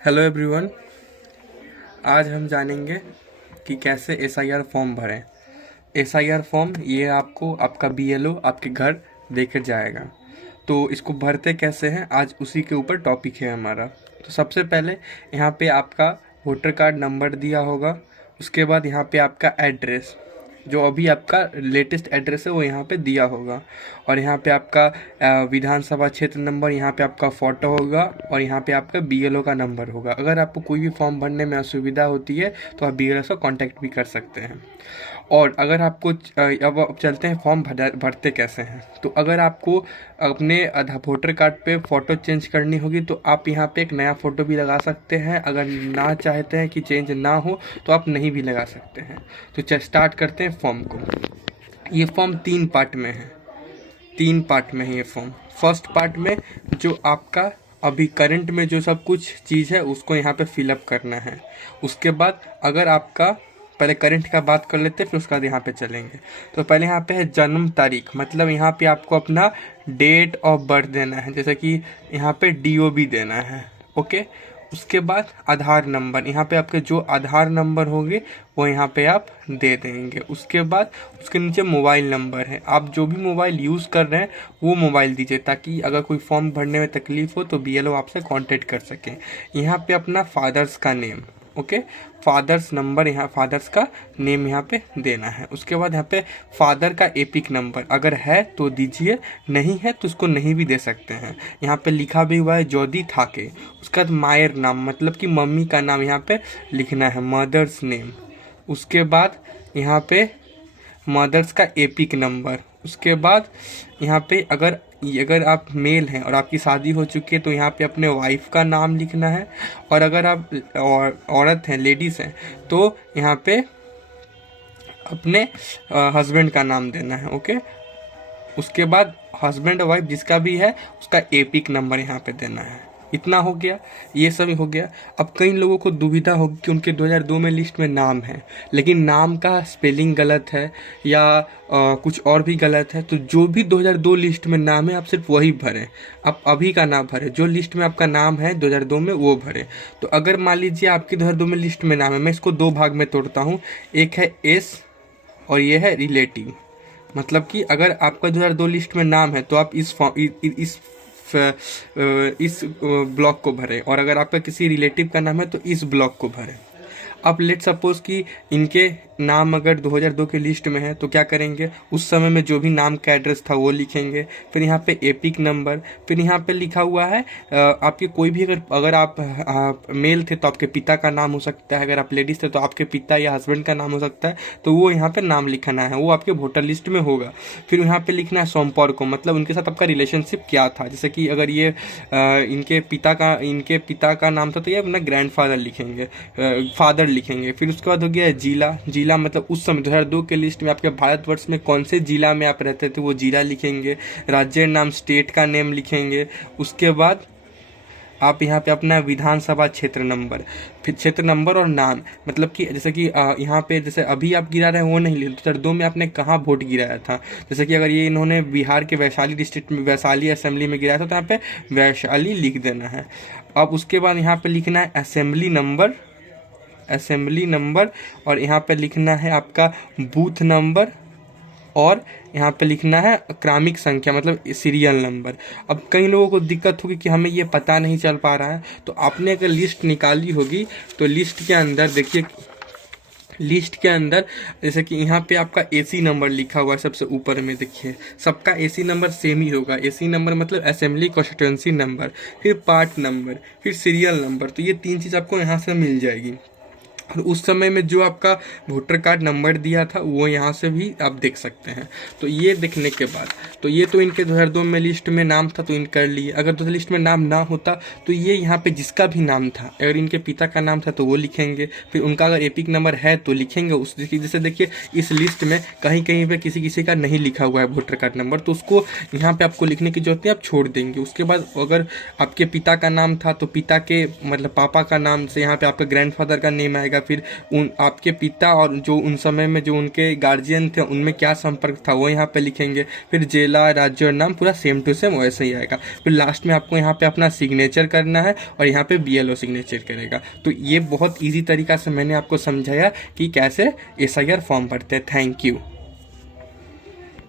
Hello everyone. आज हम जानेंगे कि कैसे एसआईआर फॉर्म भरें। एसआईआर फॉर्म ये आपको आपका बीएलओ आपके घर देकर जाएगा। तो इसको भरते कैसे हैं, आज उसी के ऊपर टॉपिक है हमारा। तो सबसे पहले यहाँ पे आपका वोटर कार्ड नंबर दिया होगा। उसके बाद यहाँ पे आपका एड्रेस, जो अभी आपका लेटेस्ट एड्रेस है वो यहाँ पे दिया होगा। और यहाँ पे आपका विधानसभा क्षेत्र नंबर, यहाँ पे आपका फ़ोटो होगा और यहाँ पे आपका बीएलओ का नंबर होगा। अगर आपको कोई भी फॉर्म भरने में असुविधा होती है तो आप बीएलओ से कांटेक्ट भी कर सकते हैं। और अगर आपको अब चलते हैं फॉर्म भरते कैसे हैं। तो अगर आपको अपने वोटर कार्ड पे फ़ोटो चेंज करनी होगी तो आप यहाँ पे एक नया फ़ोटो भी लगा सकते हैं। अगर ना चाहते हैं कि चेंज ना हो तो आप नहीं भी लगा सकते हैं। तो स्टार्ट करते हैं फॉर्म को। ये फॉर्म 3 पार्ट में है। 3 पार्ट में है ये फॉर्म। फर्स्ट पार्ट में जो आपका अभी करंट में जो सब कुछ चीज़ है उसको यहाँ पे फिलअप करना है। उसके बाद अगर आपका पहले करंट का बात कर लेते हैं, फिर उसके बाद यहाँ पे चलेंगे। तो पहले यहाँ पे है जन्म तारीख, मतलब यहाँ पे आपको अपना डेट ऑफ बर्थ देना है, जैसे कि यहाँ पे डीओबी देना है। ओके। उसके बाद आधार नंबर, यहाँ पे आपके जो आधार नंबर होंगे वो यहाँ पे आप दे देंगे। उसके बाद उसके नीचे मोबाइल नंबर है, आप जो भी मोबाइल यूज़ कर रहे हैं वो मोबाइल दीजिए, ताकि अगर कोई फॉर्म भरने में तकलीफ़ हो तो बीएलओ आपसे कांटेक्ट कर सकें। यहाँ पे अपना फादर्स का नेम, ओके, फादर्स नंबर, यहाँ फादर्स का नेम यहाँ पे देना है। उसके बाद यहाँ पे फादर का एपिक नंबर अगर है तो दीजिए, नहीं है तो उसको नहीं भी दे सकते हैं। यहाँ पे लिखा भी हुआ है ज्योति ठाके। उसके बाद मायर नाम, मतलब कि मम्मी का नाम यहाँ पे लिखना है, मदर्स नेम। उसके बाद यहाँ पे मदर्स का एपिक नंबर। उसके बाद यहाँ पे अगर आप मेल हैं और आपकी शादी हो चुकी है तो यहाँ पे अपने वाइफ का नाम लिखना है। और अगर आप औरत हैं, लेडीज़ हैं, तो यहाँ पे अपने हस्बैंड का नाम देना है। ओके। उसके बाद हस्बैंड और वाइफ जिसका भी है उसका एपिक नंबर यहाँ पे देना है। इतना हो गया, ये सब हो गया। अब कई लोगों को दुविधा होगी कि उनके 2002 में लिस्ट में नाम है, लेकिन नाम का स्पेलिंग गलत है या कुछ और भी गलत है। तो जो भी 2002 लिस्ट में नाम है आप सिर्फ वही भरें, आप अभी का ना भरें। जो लिस्ट में आपका नाम है 2002 में वो भरें। तो अगर मान लीजिए आपकी 2002 में लिस्ट में नाम है, मैं इसको 2 भाग में तोड़ता हूँ। एक है एस और ये है रिलेटिव। मतलब कि अगर आपका 2002 लिस्ट में नाम है तो आप इस ब्लॉक को भरें, और अगर आपका किसी रिलेटिव का नाम है तो इस ब्लॉक को भरें। अब लेट सपोज कि इनके नाम अगर 2002 के लिस्ट में है तो क्या करेंगे, उस समय में जो भी नाम का एड्रेस था वो लिखेंगे। फिर यहाँ पे एपिक नंबर, फिर यहाँ पे लिखा हुआ है आपके कोई भी अगर आप मेल थे तो आपके पिता का नाम हो सकता है, अगर आप लेडीज़ थे तो आपके पिता या हस्बैंड का नाम हो सकता है। तो वो यहाँ पे नाम लिखना है, वो आपके वोटर लिस्ट में होगा। फिर यहाँ पे लिखना है सोमवार को, मतलब उनके साथ आपका रिलेशनशिप क्या था। जैसे कि अगर ये इनके पिता का नाम था तो ये अपना ग्रैंडफादर लिखेंगे, फादर लिखेंगे। फिर उसके बाद हो गया जिला मतलब उस समय 2002 के लिस्ट में आपके भारतवर्ष में कौन से जिला में आप रहते थे वो जिला लिखेंगे। राज्य नाम, स्टेट का नेम लिखेंगे। उसके बाद आप यहाँ पे अपना विधानसभा क्षेत्र नंबर, फिर क्षेत्र नंबर और नाम, मतलब कि जैसे कि यहाँ पे जैसे अभी आप गिरा रहे हैं वो नहीं लिखे, 2002 में आपने कहाँ वोट गिराया था। जैसे कि अगर ये इन्होंने बिहार के वैशाली डिस्ट्रिक्ट में, वैशाली असेंबली में गिराया था तो यहाँ पे वैशाली लिख देना है। अब उसके बाद यहाँ पे लिखना है असेंबली नंबर, और यहाँ पे लिखना है आपका बूथ नंबर, और यहाँ पे लिखना है क्रमिक संख्या, मतलब सीरियल नंबर। अब कई लोगों को दिक्कत होगी कि हमें ये पता नहीं चल पा रहा है, तो आपने अगर लिस्ट निकाली होगी तो लिस्ट के अंदर देखिए, लिस्ट के अंदर जैसे कि यहाँ पे आपका एसी नंबर लिखा हुआ है सबसे ऊपर में, देखिए सबका एसी नंबर सेम ही होगा। एसी नंबर मतलब असेंबली कॉन्स्टिट्यूएंसी नंबर, फिर पार्ट नंबर, फिर सीरियल नंबर। तो ये 3 चीज़ आपको यहाँ से मिल जाएगी। और उस समय में जो आपका वोटर कार्ड नंबर दिया था वो यहाँ से भी आप देख सकते हैं। तो ये देखने के बाद तो ये तो इनके 2002 में लिस्ट में नाम था तो इन कर लिए। अगर तो लिस्ट में नाम ना होता तो ये यहाँ पे जिसका भी नाम था, अगर इनके पिता का नाम था तो वो लिखेंगे। फिर उनका अगर एपिक नंबर है तो लिखेंगे उस, जैसे देखिए इस लिस्ट में कहीं कहीं पे किसी का नहीं लिखा हुआ है वोटर कार्ड नंबर, तो उसको यहाँ पे आपको लिखने की जरूरत है, आप छोड़ देंगे। उसके बाद अगर आपके पिता का नाम था तो पिता के मतलब पापा का नाम से यहाँ पे आपका ग्रैंडफादर का नेम आएगा, या फिर उन आपके पिता और जो उन समय में जो उनके गार्जियन थे उनमें क्या संपर्क था वो यहाँ पे लिखेंगे। फिर जिला, राज्य और नाम पूरा सेम टू सेम वैसे ही आएगा। फिर लास्ट में आपको यहाँ पे अपना सिग्नेचर करना है और यहाँ पे BLO सिग्नेचर करेगा। तो ये बहुत ईजी तरीका से मैंने आपको समझाया कि कैसे SIR फॉर्म भरते हैं। Thank you.